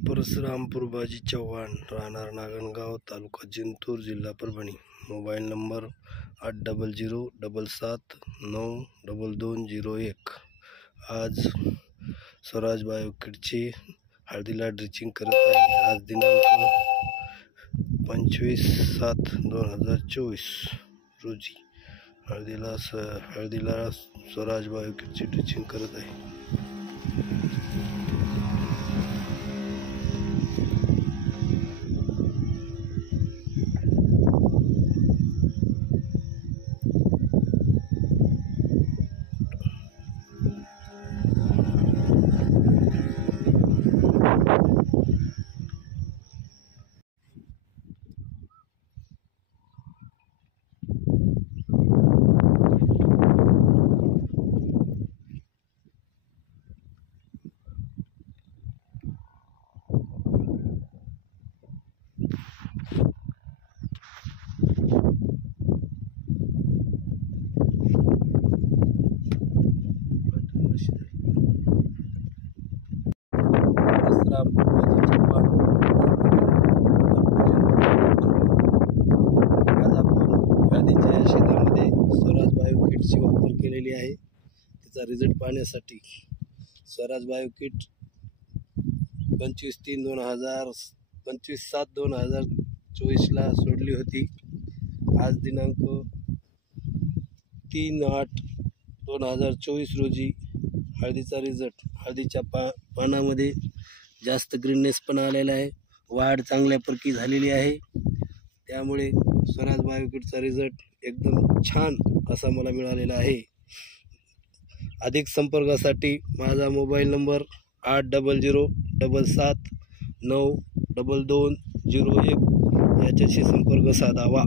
परशुराम पुरबाजी चव्हाण, राहणार नागणगाव, तालुका जिंतूर, जिल्हा Parbhani. Mobile number 8007792201. आज स्वराज बायोकिटची हळदीला ड्रिचिंग करत आहे. आज दिनांक 25/7/2024 रोजी हळदीला स्वराज बायोकिटची ड्रिचिंग करत आहे. आज आपण हळदीच्या शेतामध्ये स्वराज बायोकिटची वापर केलेली आहे. त्याचा रिझल्ट पाहण्यासाठी स्वराज बायोकिट 25/7/2024 सोडली होती. आज दिनांक 3/8/2024 रोजी हळदीचा रिझल्ट. हळदीच्या पानामध्ये जास्त ग्रीननेस पण आलेला आहे. वाढ चांगल्यापैकी झालेली आहे. त्यामुळे स्वराज बायोकिटचा रिझल्ट एकदम छान असा मला मिळालेला आहे. अधिक संपर्कासाठी माझा मोबाईल नंबर 8007792201 याच्याशी संपर्क साधावा.